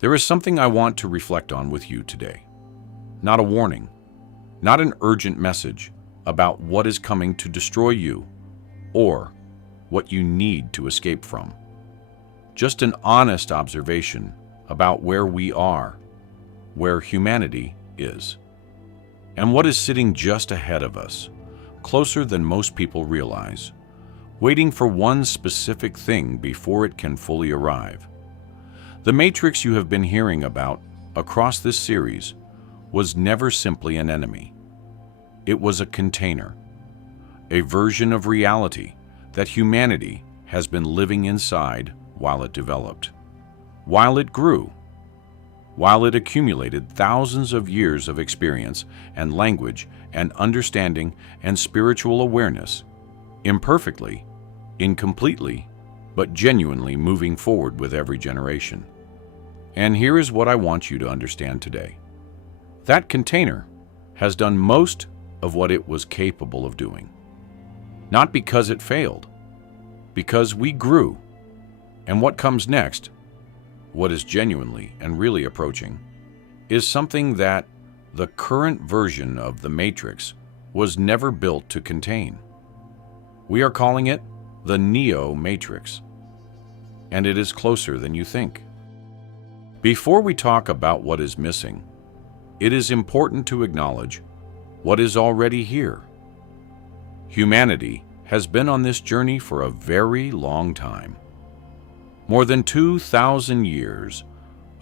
There is something I want to reflect on with you today. Not a warning, not an urgent message about what is coming to destroy you or what you need to escape from. Just an honest observation about where we are, where humanity is, and what is sitting just ahead of us, closer than most people realize, waiting for one specific thing before it can fully arrive. The matrix you have been hearing about across this series was never simply an enemy. It was a container, a version of reality that humanity has been living inside while it developed, while it grew, while it accumulated thousands of years of experience and language and understanding and spiritual awareness, imperfectly, incompletely, but genuinely moving forward with every generation. And here is what I want you to understand today. That container has done most of what it was capable of doing. Not because it failed, because we grew. And what comes next, what is genuinely and really approaching, is something that the current version of the Matrix was never built to contain. We are calling it the Neo-Matrix, and it is closer than you think. Before we talk about what is missing, it is important to acknowledge what is already here. Humanity has been on this journey for a very long time. More than 2,000 years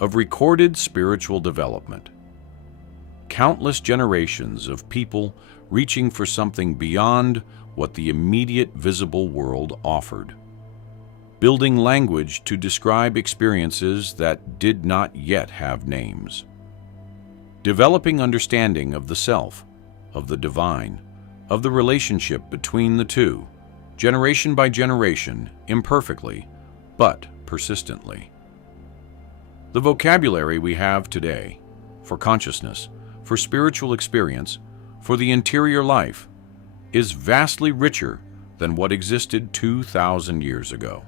of recorded spiritual development. Countless generations of people reaching for something beyond what the immediate visible world offered. Building language to describe experiences that did not yet have names. Developing understanding of the self, of the divine, of the relationship between the two, generation by generation, imperfectly, but persistently. The vocabulary we have today for consciousness, for spiritual experience, for the interior life, is vastly richer than what existed 2,000 years ago.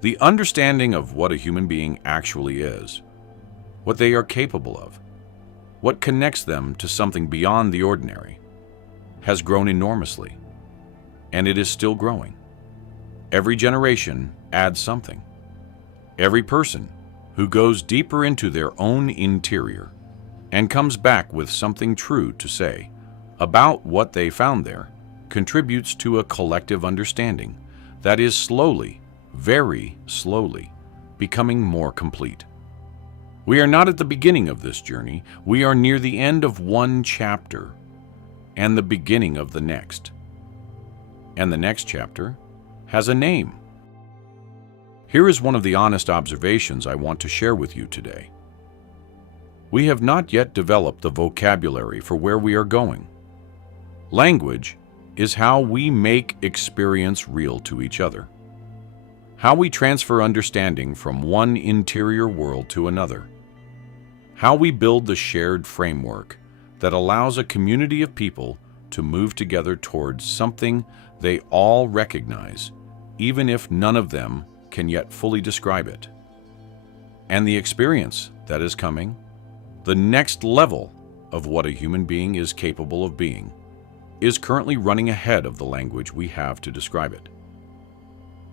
The understanding of what a human being actually is, what they are capable of, what connects them to something beyond the ordinary, has grown enormously, and it is still growing. Every generation adds something. Every person who goes deeper into their own interior and comes back with something true to say about what they found there contributes to a collective understanding that is slowly, very slowly, becoming more complete. We are not at the beginning of this journey. We are near the end of one chapter and the beginning of the next. And the next chapter has a name. Here is one of the honest observations I want to share with you today. We have not yet developed the vocabulary for where we are going. Language is how we make experience real to each other. How we transfer understanding from one interior world to another. How we build the shared framework that allows a community of people to move together towards something they all recognize, even if none of them can yet fully describe it. And the experience that is coming, the next level of what a human being is capable of being, is currently running ahead of the language we have to describe it.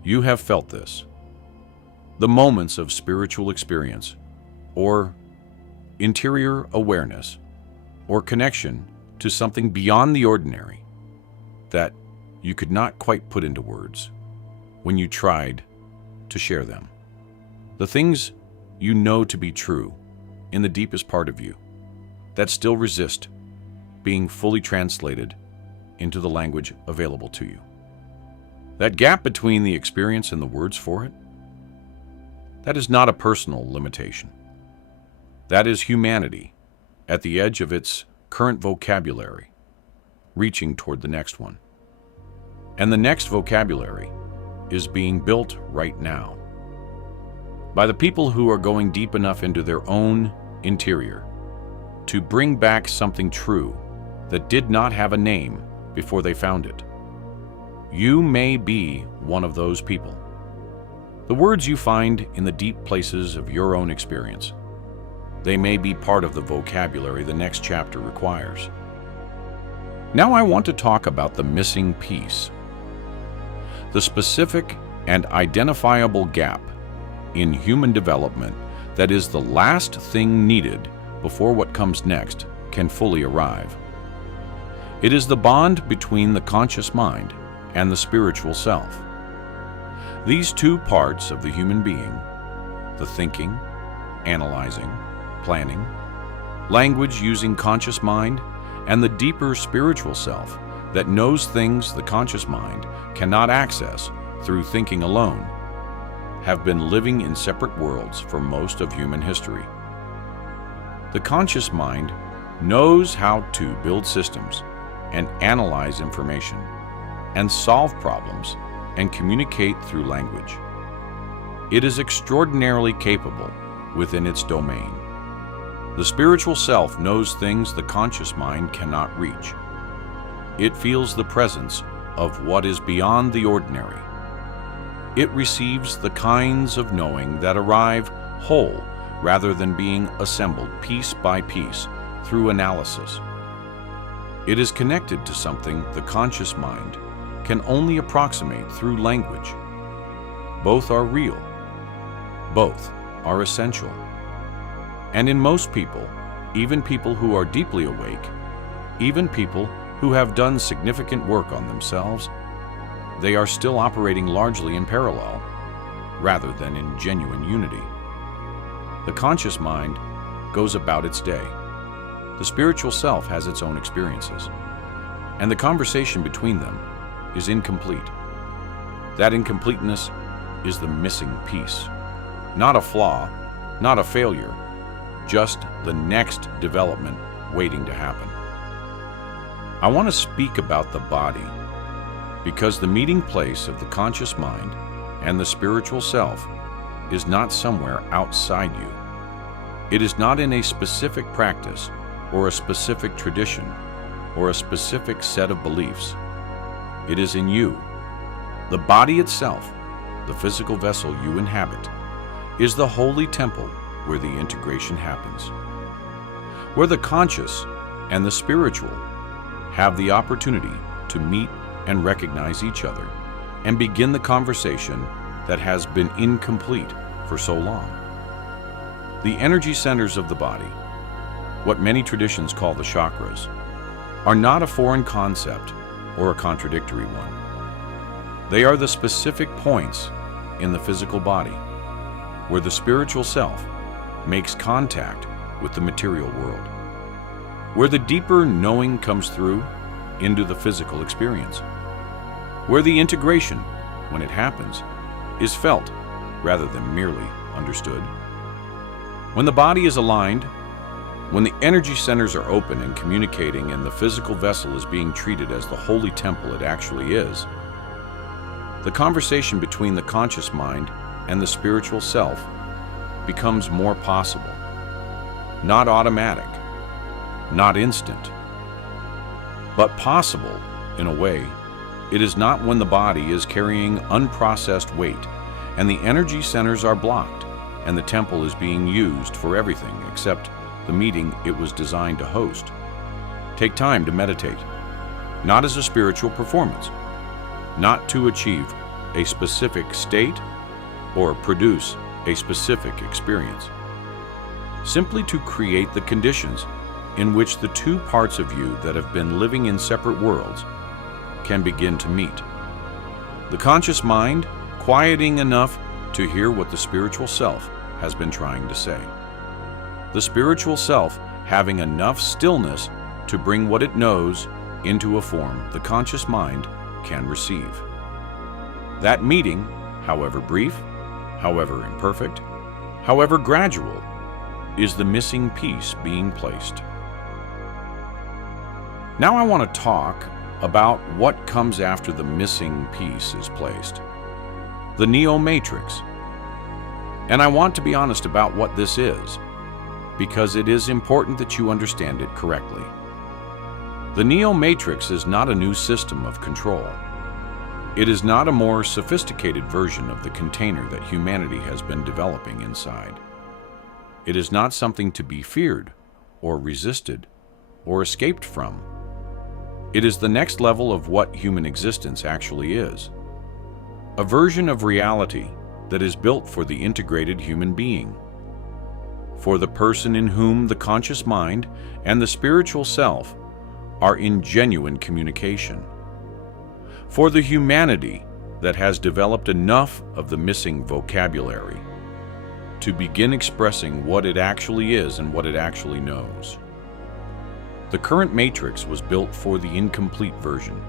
You have felt this. The moments of spiritual experience, or interior awareness, or connection to something beyond the ordinary that you could not quite put into words when you tried to share them. The things you know to be true in the deepest part of you that still resist being fully translated into the language available to you. That gap between the experience and the words for it, that is not a personal limitation. That is humanity at the edge of its current vocabulary, reaching toward the next one. And the next vocabulary is being built right now by the people who are going deep enough into their own interior to bring back something true that did not have a name before they found it. You may be one of those people. the words you find in the deep places of your own experience. They may be part of the vocabulary the next chapter requires. Now I want to talk about the missing piece, the specific and identifiable gap in human development that is the last thing needed before what comes next can fully arrive. It is the bond between the conscious mind and the spiritual self. These two parts of the human being, the thinking, analyzing, planning, language using conscious mind, and the deeper spiritual self that knows things the conscious mind cannot access through thinking alone, have been living in separate worlds for most of human history. The conscious mind knows how to build systems and analyze information and solve problems and communicate through language. It is extraordinarily capable within its domain. The spiritual self knows things the conscious mind cannot reach. It feels the presence of what is beyond the ordinary. It receives the kinds of knowing that arrive whole rather than being assembled piece by piece through analysis. It is connected to something the conscious mind can only approximate through language. Both are real. Both are essential. And in most people, even people who are deeply awake, even people who have done significant work on themselves, they are still operating largely in parallel, rather than in genuine unity. The conscious mind goes about its day. The spiritual self has its own experiences, and the conversation between them is incomplete. That incompleteness is the missing piece. Not a flaw, not a failure, just the next development waiting to happen. I want to speak about the body, because the meeting place of the conscious mind and the spiritual self is not somewhere outside you. It is not in a specific practice or a specific tradition or a specific set of beliefs. It is in you. The body itself, the physical vessel you inhabit, is the holy temple where the integration happens, where the conscious and the spiritual have the opportunity to meet and recognize each other and begin the conversation that has been incomplete for so long. The energy centers of the body, what many traditions call the chakras, are not a foreign concept or a contradictory one. They are the specific points in the physical body where the spiritual self makes contact with the material world, where the deeper knowing comes through into the physical experience, where the integration, when it happens, is felt rather than merely understood. When the body is aligned, when the energy centers are open and communicating and the physical vessel is being treated as the holy temple it actually is, the conversation between the conscious mind and the spiritual self becomes more possible. Not automatic, not instant, but possible in a way. It is not when the body is carrying unprocessed weight and the energy centers are blocked and the temple is being used for everything except the meeting it was designed to host. Take time to meditate, not as a spiritual performance, not to achieve a specific state or produce a specific experience, simply to create the conditions in which the two parts of you that have been living in separate worlds can begin to meet. The conscious mind quieting enough to hear what the spiritual self has been trying to say. The spiritual self having enough stillness to bring what it knows into a form the conscious mind can receive. That meeting, however brief, however imperfect, however gradual, is the missing piece being placed. Now I want to talk about what comes after the missing piece is placed. The neo-matrix. And I want to be honest about what this is, because it is important that you understand it correctly. The neo-matrix is not a new system of control. It is not a more sophisticated version of the container that humanity has been developing inside. It is not something to be feared, or resisted, or escaped from. It is the next level of what human existence actually is. A version of reality that is built for the integrated human being, for the person in whom the conscious mind and the spiritual self are in genuine communication, for the humanity that has developed enough of the missing vocabulary to begin expressing what it actually is and what it actually knows. The current matrix was built for the incomplete version.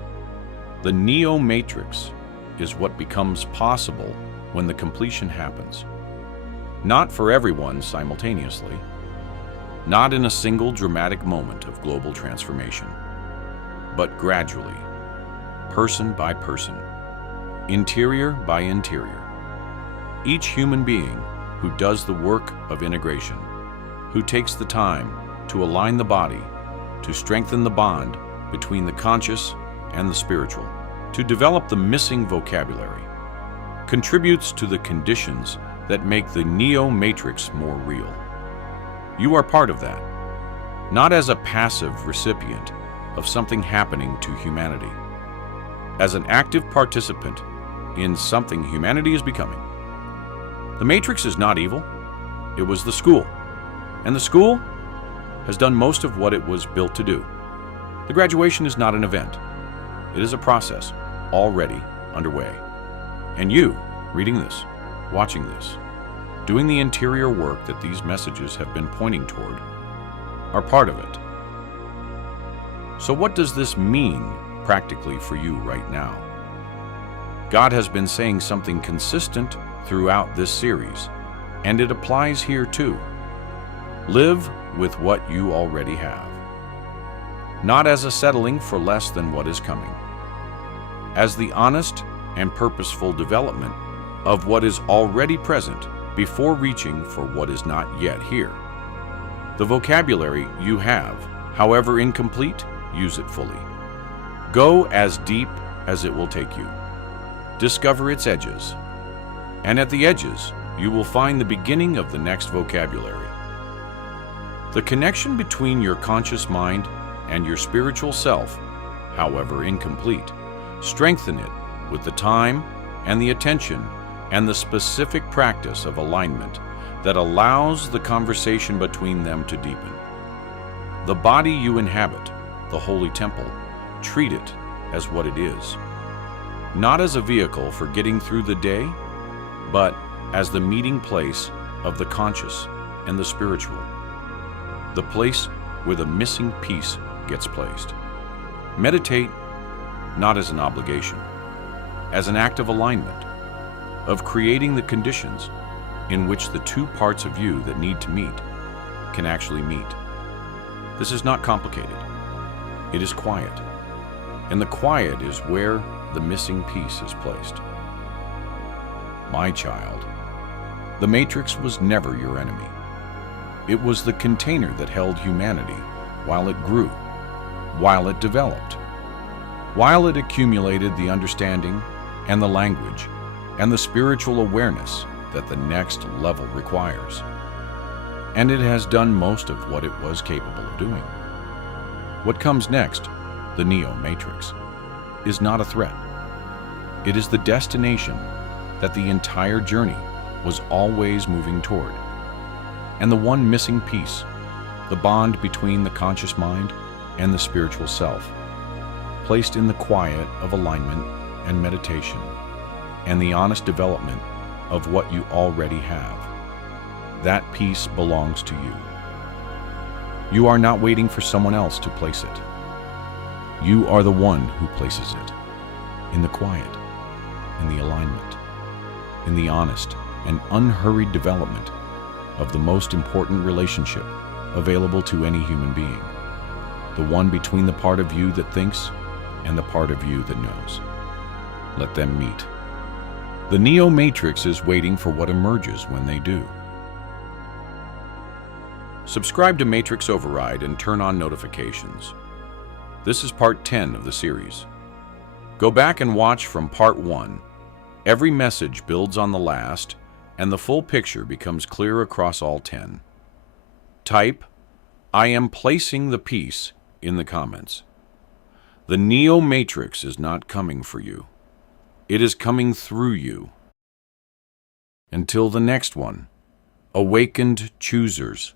The neo-matrix is what becomes possible when the completion happens. Not for everyone simultaneously, not in a single dramatic moment of global transformation, but gradually, person by person, interior by interior. Each human being who does the work of integration, who takes the time to align the body, to strengthen the bond between the conscious and the spiritual, to develop the missing vocabulary, contributes to the conditions that make the neo-matrix more real. You are part of that, not as a passive recipient of something happening to humanity, as an active participant in something humanity is becoming. The matrix is not evil. It was the school, and the school has done most of what it was built to do. The graduation is not an event. It is a process already underway. And you, reading this, watching this, doing the interior work that these messages have been pointing toward, are part of it. So what does this mean practically for you right now? God has been saying something consistent throughout this series, and it applies here too. Live with what you already have, not as a settling for less than what is coming, as the honest and purposeful development of what is already present before reaching for what is not yet here. The vocabulary you have, however incomplete, use it fully. Go as deep as it will take you. Discover its edges, and at the edges, you will find the beginning of the next vocabulary. The connection between your conscious mind and your spiritual self, however incomplete, strengthen it with the time and the attention and the specific practice of alignment that allows the conversation between them to deepen. The body you inhabit, the holy temple, treat it as what it is, not as a vehicle for getting through the day, but as the meeting place of the conscious and the spiritual, the place where the missing piece gets placed. Meditate not as an obligation, as an act of alignment, of creating the conditions in which the two parts of you that need to meet can actually meet. This is not complicated. It is quiet, and the quiet is where the missing piece is placed. My child, the matrix was never your enemy. It was the container that held humanity while it grew, while it developed, while it accumulated the understanding and the language and the spiritual awareness that the next level requires. And it has done most of what it was capable of doing. What comes next, the Neo-Matrix, is not a threat. It is the destination that the entire journey was always moving toward. And the one missing piece, the bond between the conscious mind and the spiritual self, placed in the quiet of alignment and meditation, and the honest development of what you already have. That piece belongs to you. You are not waiting for someone else to place it. You are the one who places it, in the quiet, in the alignment, in the honest and unhurried development of the most important relationship available to any human being, the one between the part of you that thinks and the part of you that knows. Let them meet. The Neo-Matrix is waiting for what emerges when they do. Subscribe to Matrix Override and turn on notifications. This is part 10 of the series. Go back and watch from part 1. Every message builds on the last, and the full picture becomes clear across all 10. Type, "I am placing the piece" in the comments. The Neo Matrix is not coming for you. It is coming through you. Until the next one, awakened choosers.